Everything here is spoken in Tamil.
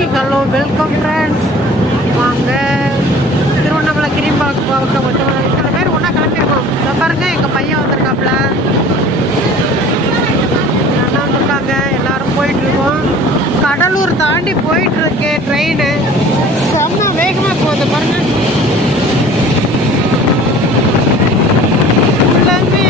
Hi hello welcome friends. வாங்க திருவண்ணாமலை கிரிம்பாக் பக்கம் இத்தனை பேர் ஒன்றா கிளம்பியிருக்கோம். இதை பாருங்க, எங்கள் பையன் வந்திருக்காப்புல, நல்லா வந்திருக்காங்க. எல்லாரும் போயிட்டுருக்கோம். கடலூர் தாண்டி போயிட்டுருக்கு ட்ரெயின். செம்ம வேகமாக போகுது பாருங்க. உள்ளமே